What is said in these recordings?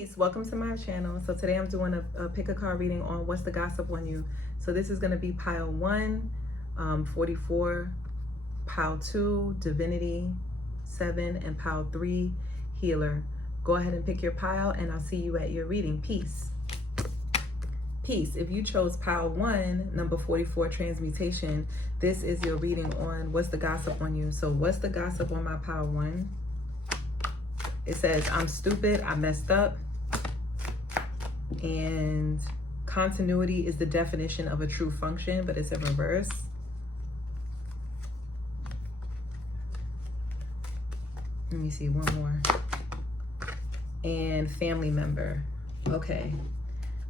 Peace, welcome to my channel. So today I'm doing a pick a card reading on what's the gossip on you. So this is going to be pile 1, 44, pile 2, divinity, 7, and pile 3, healer. Go ahead and pick your pile and I'll see you at your reading. Peace. Peace. If you chose pile 1, number 44, transmutation, this is your reading on what's the gossip on you. So what's the gossip on my pile 1? It says, I'm stupid, I messed up, and continuity is the definition of a true function, but it's in reverse. Let me see, one more. And family member. Okay.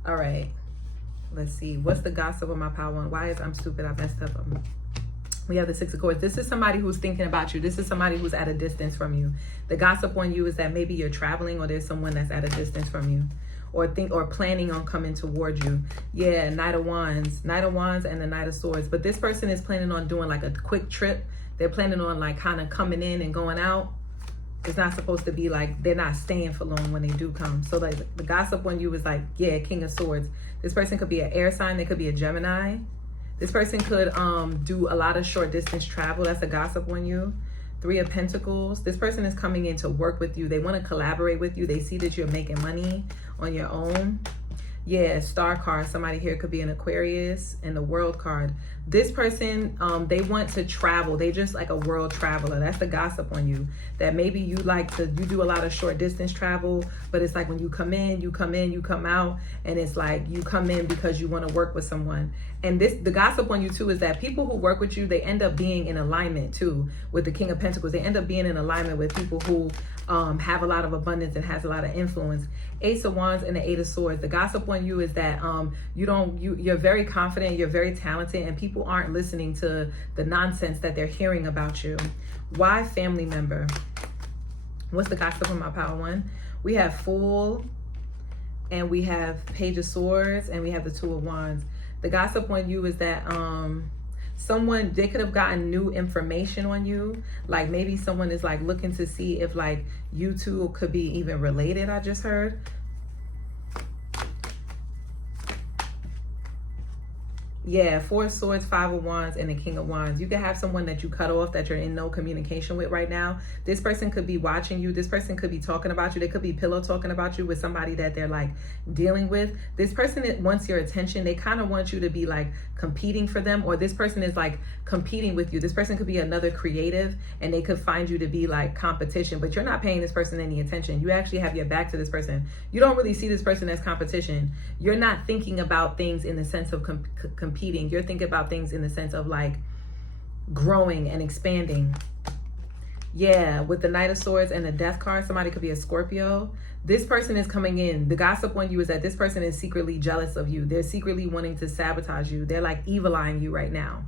All right. Let's see. What's the gossip on my pile 1? Why is I'm stupid, I messed up? We have the 6 of Swords. This is somebody who's thinking about you. This is somebody who's at a distance from you. The gossip on you is that maybe you're traveling or there's someone that's at a distance from you or planning on coming towards you. Yeah, Knight of Wands. Knight of Wands and the Knight of Swords. But this person is planning on doing like a quick trip. They're planning on like kind of coming in and going out. It's not supposed to be like they're not staying for long when they do come. So like the gossip on you is like, yeah, King of Swords. This person could be an air sign. They could be a Gemini. This person could do a lot of short distance travel. That's a gossip on you. 3 of Pentacles. This person is coming in to work with you. They want to collaborate with you. They see that you're making money on your own. Yeah, Star card. Somebody here could be an Aquarius. And the World card. This person, they want to travel. They just like a world traveler. That's the gossip on you. That maybe you do a lot of short distance travel, but it's like when you come in, you come out, and it's like you come in because you want to work with someone. And the gossip on you too is that people who work with you, they end up being in alignment too with the King of Pentacles. They end up being in alignment with people who have a lot of abundance and has a lot of influence. Ace of Wands and the 8 of Swords. The gossip on you is that you're very confident, you're very talented, and people aren't listening to the nonsense that they're hearing about you. Why family member? What's the gossip on my pile 1? We have Fool, and we have Page of Swords, and we have the 2 of Wands. The gossip on you is that they could have gotten new information on you. Like maybe someone is like looking to see if like you two could be even related, I just heard. Yeah, 4 of Swords, 5 of Wands, and the King of Wands. You could have someone that you cut off, that you're in no communication with right now. This person could be watching you. This person could be talking about you. They could be pillow talking about you with somebody that they're like dealing with. This person that wants your attention. They kind of want you to be like competing for them, or this person is like competing with you. This person could be another creative, and they could find you to be like competition, but you're not paying this person any attention. You actually have your back to this person. You don't really see this person as competition. You're not thinking about things in the sense of competing. You're thinking about things in the sense of like growing and expanding. Yeah, with the Knight of Swords and the Death card, somebody could be a Scorpio. This person is coming in. The gossip on you is that this person is secretly jealous of you. They're secretly wanting to sabotage you. They're like evil-eyeing you right now.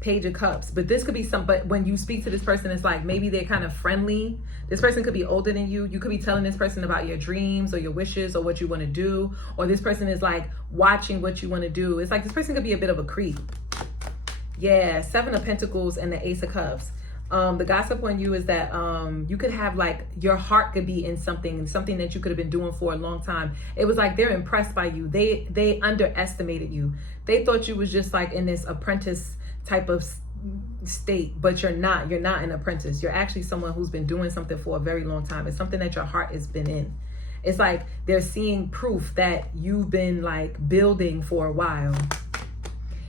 Page of Cups. But this could be but when you speak to this person, it's like maybe they're kind of friendly. This person could be older than you. You could be telling this person about your dreams or your wishes or what you want to do. Or this person is like watching what you want to do. It's like this person could be a bit of a creep. Yeah, 7 of Pentacles and the Ace of Cups. The gossip on you is that you could have like your heart could be in something that you could have been doing for a long time. It was like they're impressed by you. They underestimated you. They thought you was just like in this apprentice type of state, but you're not an apprentice. You're actually someone who's been doing something for a very long time. It's something that your heart has been in. It's like they're seeing proof that you've been like building for a while.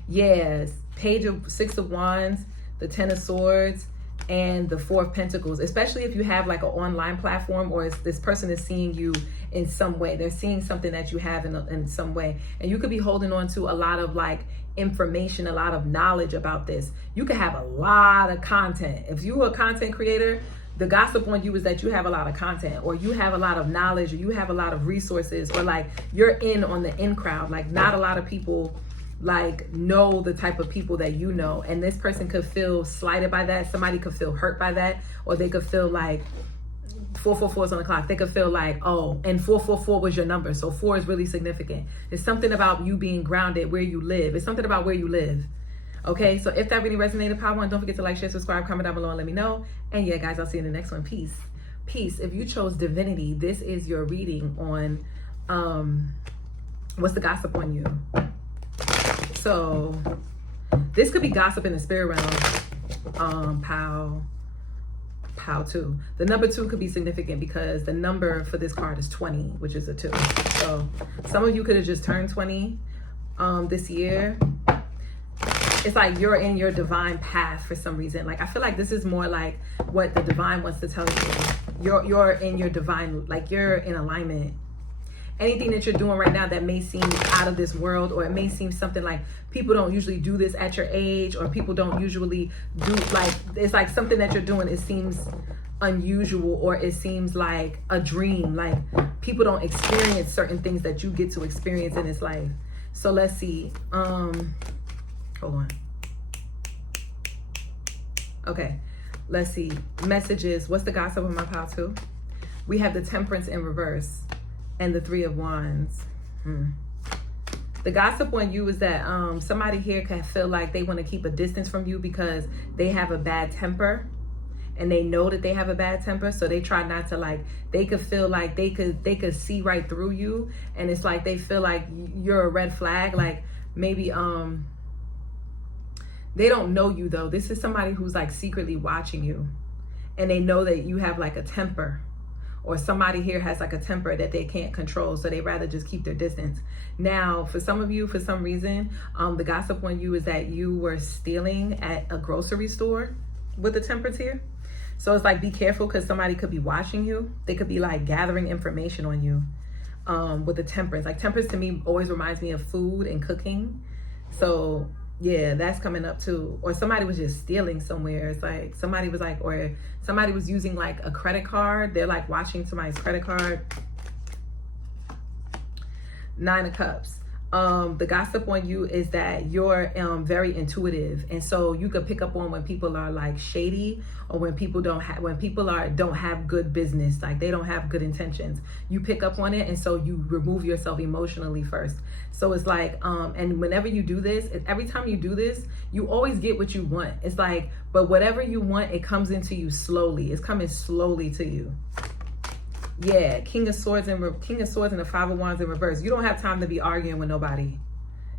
Yes, 6 of Wands, the 10 of Swords, and the 4 of Pentacles. Especially if you have like an online platform, or this person is seeing you in some way. They're seeing something that you have in some way, and you could be holding on to a lot of like information, a lot of knowledge about this. You could have a lot of content. If you're a content creator, the gossip on you is that you have a lot of content, or you have a lot of knowledge, or you have a lot of resources, or like you're on the in crowd. Like not a lot of people like know the type of people that you know, and this person could feel slighted by that. Somebody could feel hurt by that, or they could feel like 444 is on the clock. They could feel like, oh, and 444 was your number, so 4 is really significant. It's something about you being grounded where you live. It's something about where you live. Okay, so if that really resonated, Power One, don't forget to like, share, subscribe, comment down below, and let me know. And yeah, guys, I'll see you in the next one. Peace. Peace. If you chose divinity, this is your reading on what's the gossip on you. So this could be gossip in the spirit realm. Pow 2. The number 2 could be significant because the number for this card is 20, which is a 2. So some of you could have just turned 20 this year. It's like you're in your divine path for some reason. Like I feel like this is more like what the divine wants to tell you. You're in your divine, like you're in alignment. Anything that you're doing right now that may seem out of this world, or it may seem something like people don't usually do this at your age, or people don't usually do, like it's like something that you're doing, it seems unusual, or it seems like a dream. Like people don't experience certain things that you get to experience in this life. So let's see. Hold on. Okay, let's see. Messages. What's the gossip of my pile 2? We have the Temperance in reverse and the 3 of Wands. The gossip on you is that somebody here can feel like they want to keep a distance from you because they have a bad temper, and they know that they have a bad temper, so they try not to, like, they could feel like they could see right through you, and it's like they feel like you're a red flag. Like maybe they don't know you though. This is somebody who's like secretly watching you, and they know that you have like a temper, or somebody here has like a temper that they can't control, so they rather just keep their distance. Now, for some of you, for some reason, the gossip on you is that you were stealing at a grocery store with the Temperance here. So it's like, be careful, because somebody could be watching you. They could be like gathering information on you with the Temperance. Like Temperance to me always reminds me of food and cooking. So yeah, that's coming up too. Or somebody was just stealing somewhere. It's like somebody was like, or somebody was using like a credit card. They're like watching somebody's credit card. 9 of Cups. The gossip on you is that you're very intuitive, and so you could pick up on when people are like shady, or when people don't have good business, like they don't have good intentions. You pick up on it, and so you remove yourself emotionally first. So it's like and whenever you do this, every time you do this, you always get what you want. It's like, but whatever you want, it comes into you slowly. It's coming slowly to you. Yeah, King of Swords and the 5 of Wands in reverse. You don't have time to be arguing with nobody.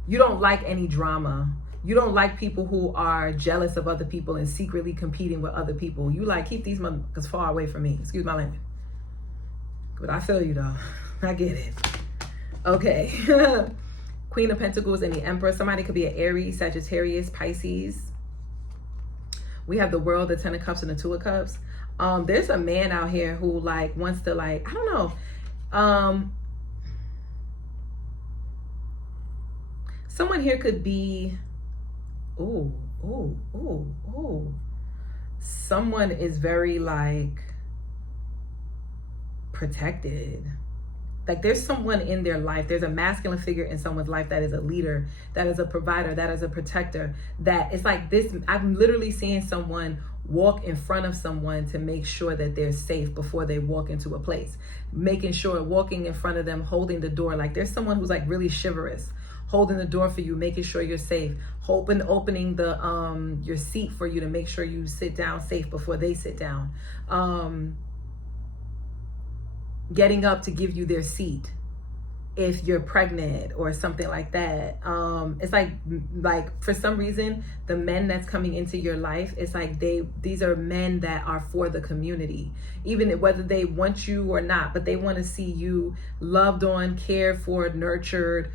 You don't like any drama. You don't like people who are jealous of other people and secretly competing with other people. You like, keep these motherfuckers far away from me. Excuse my language. But I feel you though. I get it. Okay. Queen of Pentacles and the Emperor. Somebody could be an Aries, Sagittarius, Pisces. We have the World, the 10 of Cups, and the 2 of Cups. There's a man out here who like wants to, like, I don't know. Someone here could be, someone is very like protected. Like there's someone in their life, there's a masculine figure in someone's life that is a leader, that is a provider, that is a protector, that it's like this. I'm literally seeing someone walk in front of someone to make sure that they're safe before they walk into a place. Making sure, walking in front of them, holding the door. Like there's someone who's like really chivalrous, holding the door for you, making sure you're safe, opening the your seat for you to make sure you sit down safe before they sit down. Getting up to give you their seat if you're pregnant or something like that. It's like for some reason, the men that's coming into your life, it's like these are men that are for the community, even whether they want you or not, but they want to see you loved on, cared for, nurtured,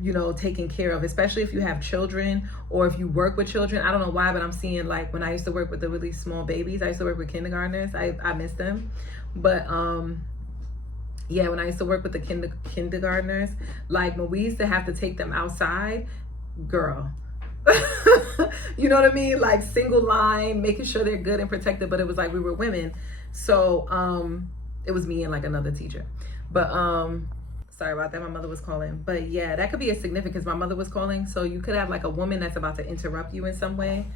you know, taken care of, especially if you have children or if you work with children. I don't know why, but I'm seeing, like, when I used to work with the really small babies, I used to work with kindergartners. I miss them. But yeah, when I used to work with the kindergartners, like when we used to have to take them outside, girl, you know what I mean? Like single line, making sure they're good and protected. But it was like we were women. So it was me and like another teacher. But sorry about that. My mother was calling. But yeah, that could be a significance. My mother was calling. So you could have like a woman that's about to interrupt you in some way.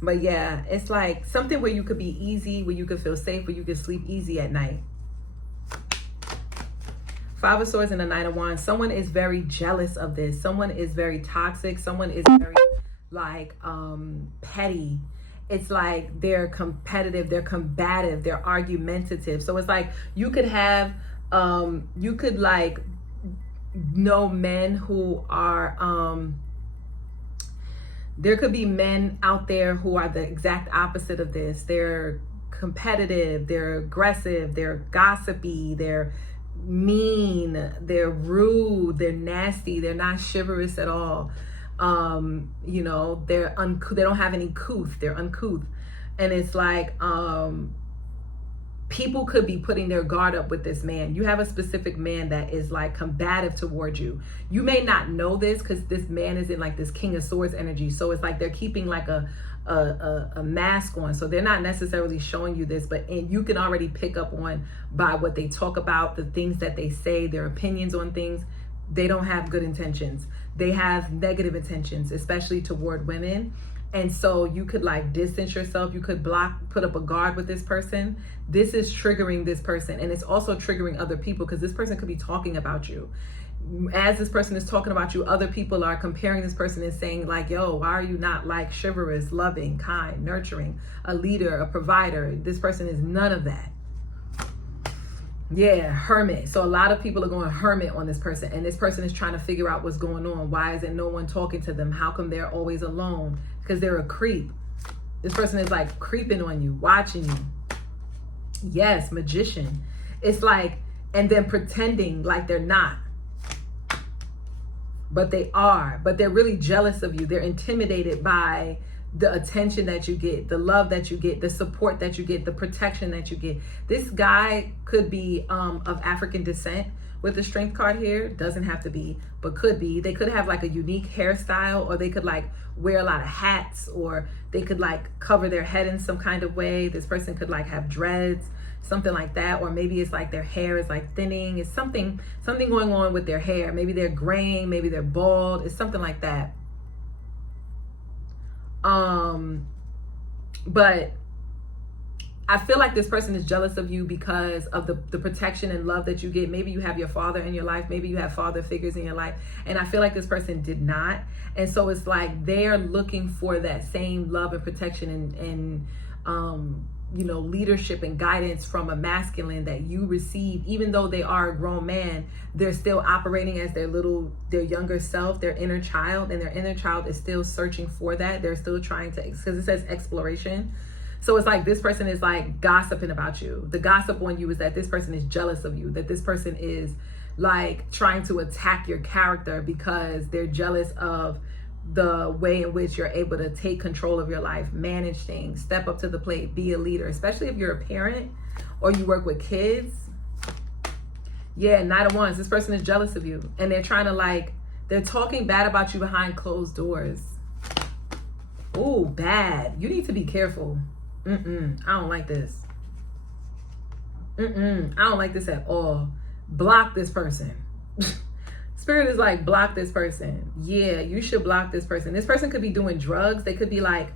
But yeah, it's like something where you could be easy, where you could feel safe, where you could sleep easy at night. 5 of Swords and the 9 of Wands. Someone is very jealous of this. Someone is very toxic. Someone is very like petty. it's like they're competitive, they're combative, they're argumentative. So it's like you could have, you could like know men who are, there could be men out there who are the exact opposite of this. They're competitive, they're aggressive, they're gossipy, they're mean, they're rude, they're nasty, they're not chivalrous at all. You know, they don't have any couth, they're uncouth. And it's like, people could be putting their guard up with this man. You have a specific man that is like combative towards you. You may not know this because this man is in like this King of Swords energy. So it's like they're keeping like a mask on. So they're not necessarily showing you this, but you can already pick up on by what they talk about, the things that they say, their opinions on things. They don't have good intentions. They have negative intentions, especially toward women. And so you could like distance yourself. You could block, put up a guard with this person. This is triggering this person. And it's also triggering other people because this person could be talking about you. As this person is talking about you, other people are comparing this person and saying like, yo, why are you not like chivalrous, loving, kind, nurturing, a leader, a provider? This person is none of that. Yeah, hermit. So a lot of people are going hermit on this person, and this person is trying to figure out what's going on. Why isn't no one talking to them? How come they're always alone? Because they're a creep. This person is like creeping on you, watching you. Yes, magician. It's like, and then pretending like they're not. But they are. But they're really jealous of you. They're intimidated by the attention that you get, the love that you get, the support that you get, the protection that you get. This guy could be of African descent with the strength card here. Doesn't have to be, but could be. They could have like a unique hairstyle, or they could like wear a lot of hats, or they could like cover their head in some kind of way. This person could like have dreads, something like that. Or maybe it's like their hair is like thinning. It's something going on with their hair. Maybe they're graying, maybe they're bald. It's something like that. But I feel like this person is jealous of you because of the protection and love that you get. Maybe you have your father in your life. Maybe you have father figures in your life. And I feel like this person did not. And so it's like they're looking for that same love and protection and you know, leadership and guidance from a masculine that you receive. Even though they are a grown man, they're still operating as their younger self, their inner child, and their inner child is still searching for that. They're still trying to, because it says exploration. So it's like this person is like gossiping about you. The gossip on you is that this person is jealous of you, that this person is like trying to attack your character because they're jealous of the way in which you're able to take control of your life, manage things, step up to the plate, be a leader, especially if you're a parent or you work with kids. Yeah, Knight of Wands. This person is jealous of you, and they're trying to like, they're talking bad about you behind closed doors. Oh, bad. You need to be careful. I don't like this. I don't like this at all. Block this person. Spirit is like, block this person. Yeah, you should block this person. This person could be doing drugs. They could be like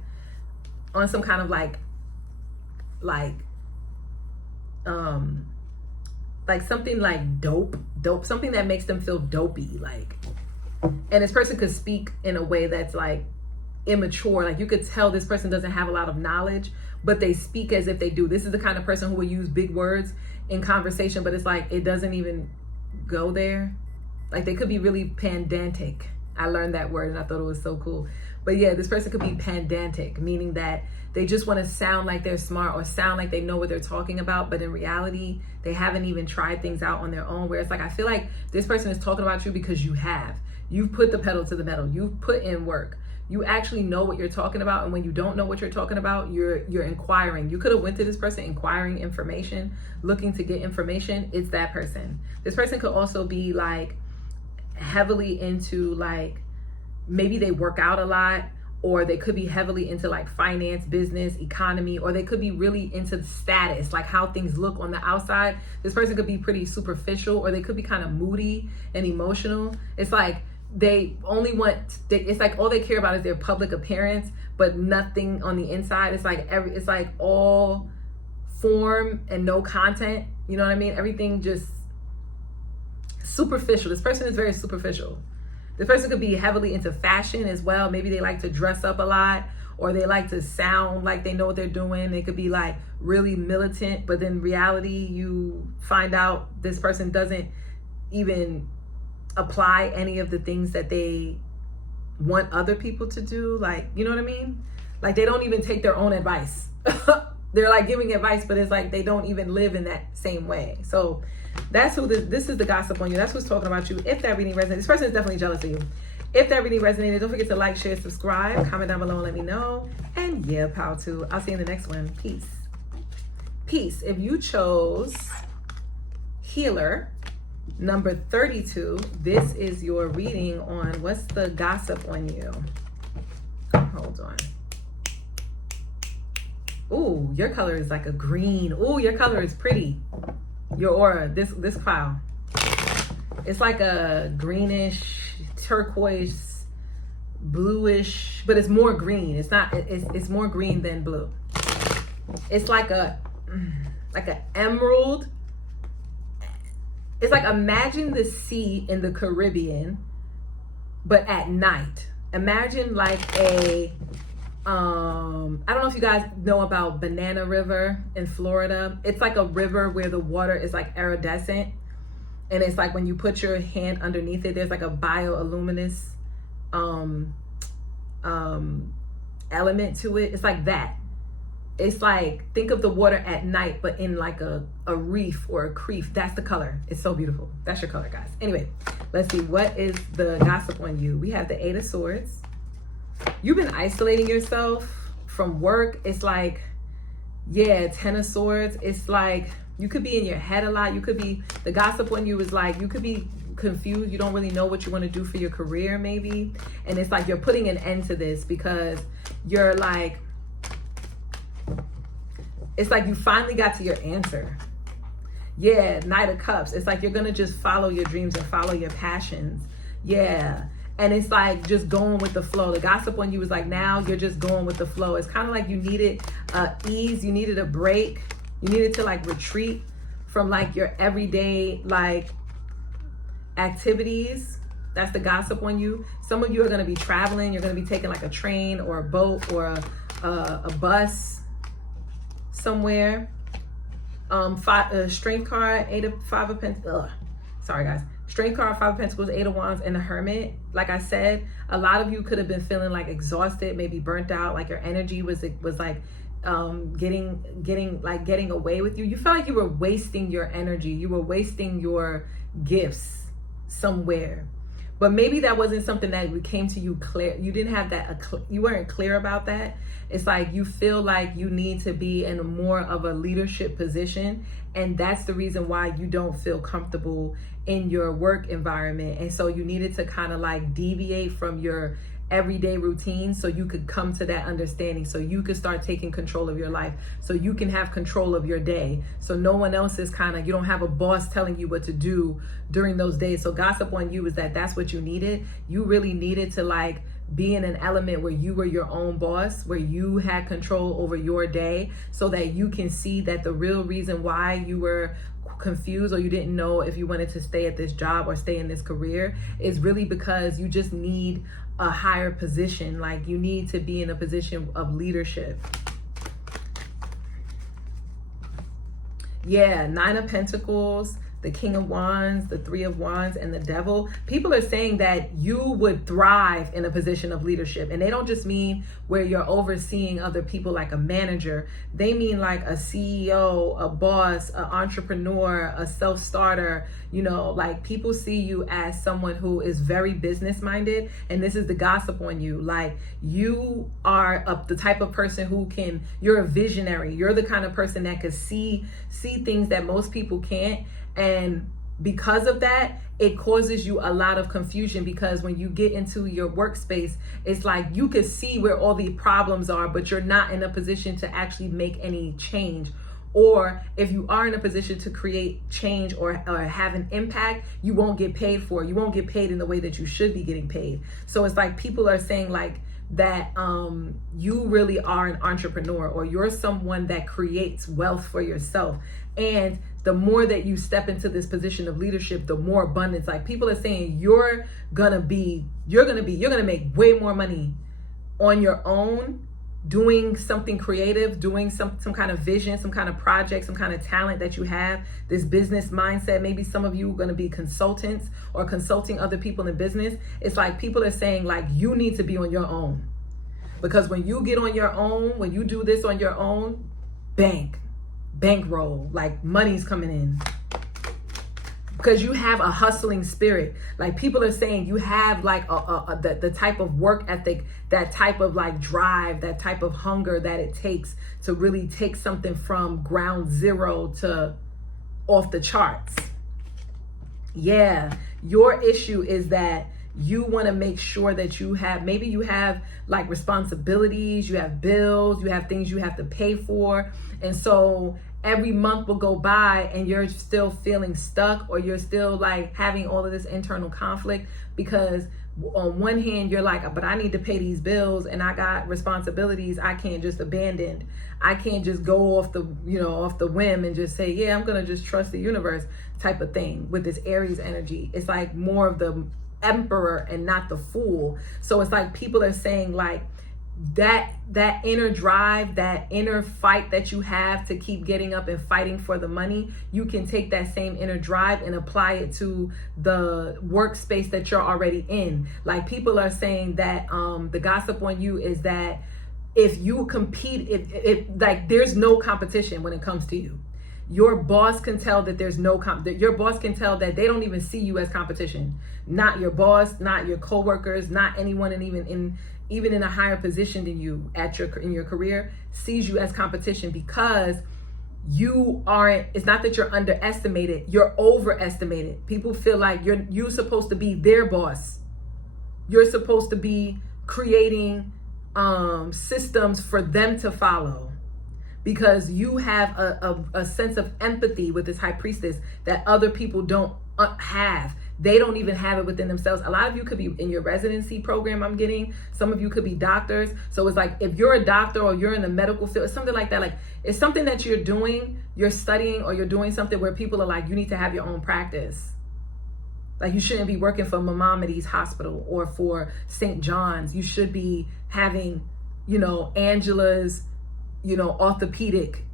on some kind of like something like dope, something that makes them feel dopey, like. And this person could speak in a way that's like immature. Like you could tell this person doesn't have a lot of knowledge, but they speak as if they do. This is the kind of person who will use big words in conversation, but it's like it doesn't even go there. Like they could be really pedantic. I learned that word and I thought it was so cool. But yeah, this person could be pedantic, meaning that they just want to sound like they're smart or sound like they know what they're talking about, but in reality, they haven't even tried things out on their own. Where it's like, I feel like this person is talking about you because you have. You've put the pedal to the metal. You've put in work. You actually know what you're talking about. And when you don't know what you're talking about, you're inquiring. You could have went to this person inquiring information, looking to get information. It's that person. This person could also be like heavily into like, maybe they work out a lot, or they could be heavily into like finance, business, economy, or they could be really into status, like how things look on the outside. This person could be pretty superficial, or they could be kind of moody and emotional. It's like they only want, it's like all they care about is their public appearance, but nothing on the inside. It's like it's like all form and no content. You know what I mean? Everything just superficial. This person is very superficial. This person could be heavily into fashion as well. Maybe they like to dress up a lot, or they like to sound like they know what they're doing. They could be like really militant, but in reality, you find out this person doesn't even apply any of the things that they want other people to do. Like, you know what I mean? Like they don't even take their own advice. They're like giving advice, but it's like they don't even live in that same way. So that's who this is, the gossip on you. That's who's talking about you. If that reading resonates, this person is definitely jealous of you. If that reading resonated, don't forget to like, share, subscribe, comment down below and let me know. And yeah, pal too. I'll see you in the next one. Peace. Peace. If you chose healer number 32, this is your reading on what's the gossip on you. Hold on. Ooh, your color is like a green. Ooh, your color is pretty. Your aura, this file. It's like a greenish, turquoise, bluish, but it's more green. It's not, it's more green than blue. It's like an emerald. It's like, imagine the sea in the Caribbean, but at night. Imagine like a, I don't know if you guys know about Banana River in Florida. It's like a river where the water is like iridescent. And it's like when you put your hand underneath it, there's like a bioluminescent element to it. It's like that. It's like, think of the water at night, but in like a reef or a creef. That's the color. It's so beautiful. That's your color, guys. Anyway, let's see. What is the gossip on you? We have the 8 of Swords. You've been isolating yourself from work. It's like, yeah, 10 of Swords. It's like you could be in your head a lot. You could be, the gossip on you is like, you could be confused. You don't really know what you want to do for your career maybe. And it's like you're putting an end to this because you're like, it's like you finally got to your answer. Yeah, Knight of Cups. It's like you're going to just follow your dreams and follow your passions. Yeah. And it's like just going with the flow. The gossip on you is like now you're just going with the flow. It's kind of like you needed ease. You needed a break. You needed to like retreat from like your everyday like activities. That's the gossip on you. Some of you are going to be traveling. You're going to be taking like a train or a boat or a bus somewhere. Strength card, 5 of Pentacles. Sorry guys. Strength card, 5 of Pentacles, 8 of Wands, and the Hermit. Like I said, a lot of you could have been feeling like exhausted, maybe burnt out, like your energy was like getting away with you. You felt like you were wasting your energy. You were wasting your gifts somewhere. But maybe that wasn't something that came to you clear. You didn't have that, you weren't clear about that. It's like you feel like you need to be in more of a leadership position. And that's the reason why you don't feel comfortable in your work environment. And so you needed to kind of like deviate from your everyday routine so you could come to that understanding, so you could start taking control of your life, so you can have control of your day, so no one else is kind of, you don't have a boss telling you what to do during those days. So gossip on you is that that's what you needed. You really needed to like be in an element where you were your own boss, where you had control over your day, so that you can see that the real reason why you were confused or you didn't know if you wanted to stay at this job or stay in this career is really because you just need a higher position. Like you need to be in a position of leadership. Yeah, 9 of Pentacles, the King of Wands, the 3 of Wands, and the Devil. People are saying that you would thrive in a position of leadership. And they don't just mean where you're overseeing other people like a manager. They mean like a CEO, a boss, an entrepreneur, a self-starter. You know, like people see you as someone who is very business-minded. And this is the gossip on you. Like you are the type of person who can, you're a visionary. You're the kind of person that could see things that most people can't. And because of that, it causes you a lot of confusion, because when you get into your workspace, it's like you can see where all the problems are, but you're not in a position to actually make any change. Or if you are in a position to create change or have an impact, you won't get paid for it. You won't get paid in the way that you should be getting paid. So it's like people are saying like that you really are an entrepreneur, or you're someone that creates wealth for yourself. And the more that you step into this position of leadership, the more abundance. Like people are saying you're gonna make way more money on your own doing something creative, doing some kind of vision, some kind of project, some kind of talent that you have, this business mindset. Maybe some of you are going to be consultants or consulting other people in business. It's like people are saying like, you need to be on your own. Because when you get on your own, when you do this on your own, bankroll, like money's coming in. Because you have a hustling spirit. Like people are saying you have like the type of work ethic, that type of like drive, that type of hunger that it takes to really take something from ground zero to off the charts. Yeah, your issue is that you want to make sure that you have, maybe you have like responsibilities, you have bills, you have things you have to pay for. And so every month will go by and you're still feeling stuck, or you're still like having all of this internal conflict because on one hand you're like, but I need to pay these bills and I got responsibilities I can't just abandon. I can't just go off the, off the whim and just say, yeah, I'm going to just trust the universe type of thing with this Aries energy. It's like more of the emperor and not the fool. So it's like people are saying like that inner drive, that inner fight that you have to keep getting up and fighting for the money, you can take that same inner drive and apply it to the workspace that you're already in. Like people are saying that the gossip on you is that if you compete, it like there's no competition when it comes to you. Your boss can tell that there's no your boss can tell that they don't even see you as competition. Not your boss, not your coworkers, not anyone, and even in a higher position than you in your career sees you as competition, because you aren't, it's not that you're underestimated, you're overestimated. People feel like you're supposed to be their boss. You're supposed to be creating systems for them to follow, because you have a sense of empathy with this high priestess that other people don't have. They don't even have it within themselves. A lot of you could be in your residency program, I'm getting. Some of you could be doctors. So it's like, if you're a doctor or you're in the medical field, something like that, like it's something that you're doing, you're studying, or you're doing something where people are like, you need to have your own practice. Like you shouldn't be working for Maimonides Hospital or for St. John's. You should be having, Angela's, orthopedic,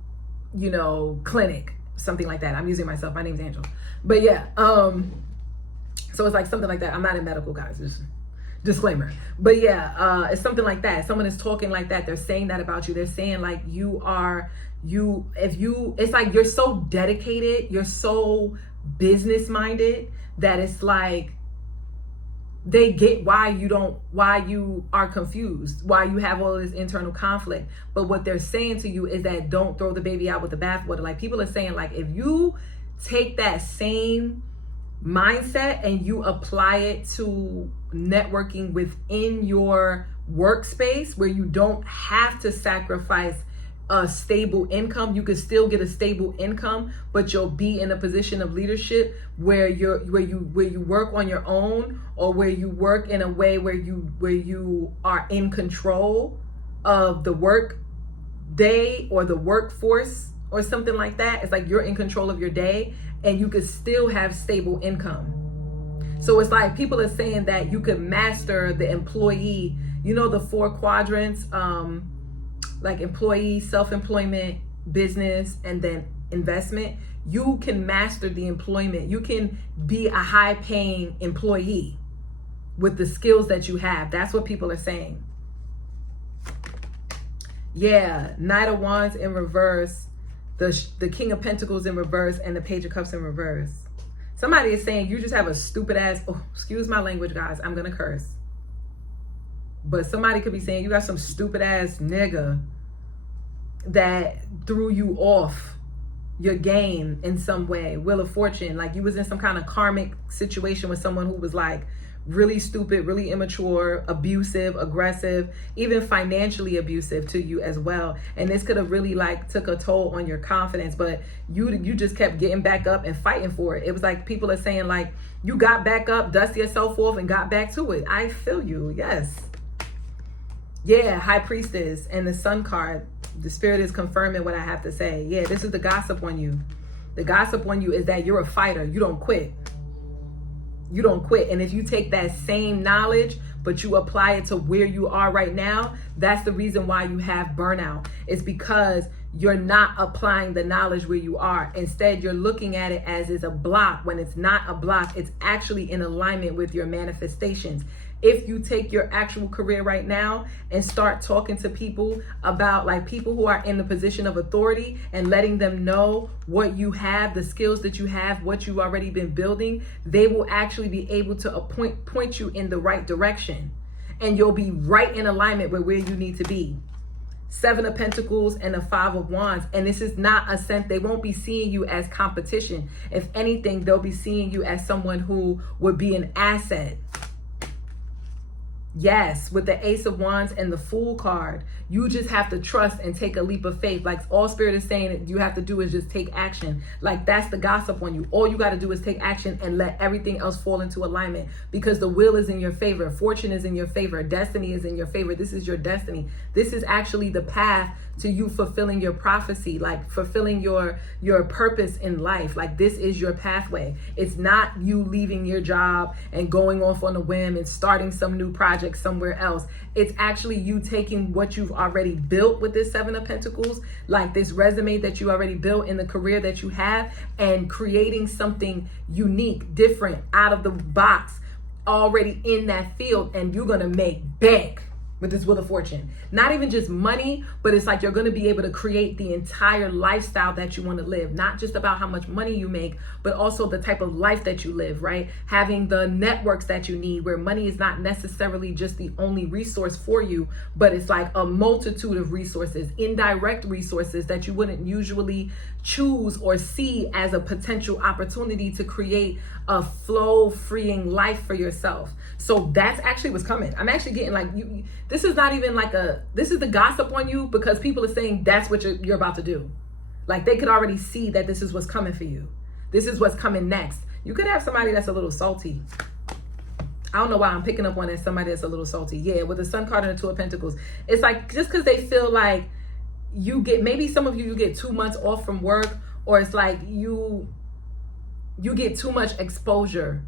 clinic, something like that. I'm using myself. My name's Angela. But yeah, so it's like something like that. I'm not in medical, guys, just disclaimer. But yeah, it's something like that. Someone is talking like that. They're saying that about you. They're saying like it's like you're so dedicated, you're so business minded that it's like they get why you are confused, why you have all this internal conflict. But what they're saying to you is that don't throw the baby out with the bathwater. Like people are saying like, if you take that same mindset and you apply it to networking within your workspace, where you don't have to sacrifice a stable income, you could still get a stable income, but you'll be in a position of leadership where you work on your own, or where you work in a way where you are in control of the work day or the workforce or something like that. It's like you're in control of your day and you could still have stable income. So it's like people are saying that you could master the employee, the 4 quadrants, like employee, self-employment, business, and then investment. You can master the employment. You can be a high-paying employee with the skills that you have. That's what people are saying. Yeah, Knight of Wands in reverse, the King of Pentacles in reverse, and the Page of Cups in reverse. Somebody is saying you just have a stupid ass, excuse my language, guys, I'm gonna curse. But somebody could be saying you got some stupid ass nigga that threw you off your game in some way. Wheel of Fortune, like you was in some kind of karmic situation with someone who was like really stupid, really immature, abusive, aggressive, even financially abusive to you as well. And this could have really like took a toll on your confidence, but you just kept getting back up and fighting for it. It was like people are saying like you got back up, dust yourself off, and got back to it. I feel you. Yes. Yeah, High Priestess and the Sun card. The Spirit is confirming what I have to say. Yeah, this is the gossip on you. The gossip on you is that you're a fighter. You don't quit. You don't quit. And if you take that same knowledge, but you apply it to where you are right now, that's the reason why you have burnout. It's because you're not applying the knowledge where you are. Instead, you're looking at it as is a block. When it's not a block, it's actually in alignment with your manifestations. If you take your actual career right now and start talking to people about, like, people who are in the position of authority and letting them know what you have, the skills that you have, what you've already been building, they will actually be able to point you in the right direction. And you'll be right in alignment with where you need to be. 7 of Pentacles and the 5 of Wands. And this is not a sense, they won't be seeing you as competition. If anything, they'll be seeing you as someone who would be an asset. Yes, with the Ace of Wands and the Fool card, you just have to trust and take a leap of faith. Like, all Spirit is saying that you have to do is just take action. Like, that's the gossip on you. All you got to do is take action and let everything else fall into alignment, because the will is in your favor. Fortune is in your favor. Destiny is in your favor. This is your destiny. This is actually the path to you fulfilling your prophecy, like fulfilling your purpose in life. Like, this is your pathway. It's not you leaving your job and going off on a whim and starting some new project somewhere else. It's actually you taking what you've already built with this 7 of Pentacles, like this resume that you already built in the career that you have, and creating something unique, different, out of the box, already in that field. And you're gonna make bank with this Wheel of Fortune. Not even just money, but it's like you're going to be able to create the entire lifestyle that you want to live. Not just about how much money you make, but also the type of life that you live, right? Having the networks that you need, where money is not necessarily just the only resource for you, but it's like a multitude of resources, indirect resources that you wouldn't usually choose or see as a potential opportunity to create a flow freeing life for yourself. So that's actually what's coming. I'm actually getting like, this is not even like this is the gossip on you, because people are saying that's what you're about to do. Like, they could already see that this is what's coming for you. This is what's coming next. You could have somebody that's a little salty. I don't know why I'm picking up on that, somebody that's a little salty. Yeah, with the Sun card and the 2 of Pentacles. It's like, just because they feel like you get, maybe some of you get 2 months off from work, or it's like you get too much exposure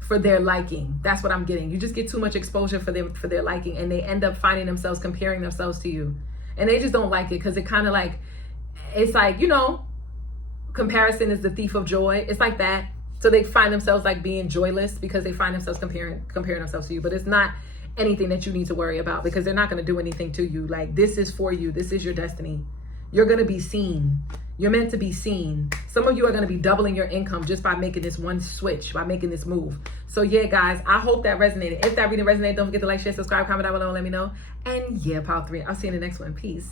for their liking. That's what I'm getting. You just get too much exposure for their liking, and they end up finding themselves comparing themselves to you. And they just don't like it, because it kind of like, it's like, you know, comparison is the thief of joy. It's like that. So they find themselves like being joyless because they find themselves comparing themselves to you. But it's not anything that you need to worry about, because they're not going to do anything to you. Like, this is for you. This is your destiny. You're going to be seen. You're meant to be seen. Some of you are going to be doubling your income just by making this one switch, by making this move. So yeah, guys, I hope that resonated. If that reading resonated, don't forget to like, share, subscribe, comment down below, and let me know. And yeah, pile 3. I'll see you in the next one. Peace.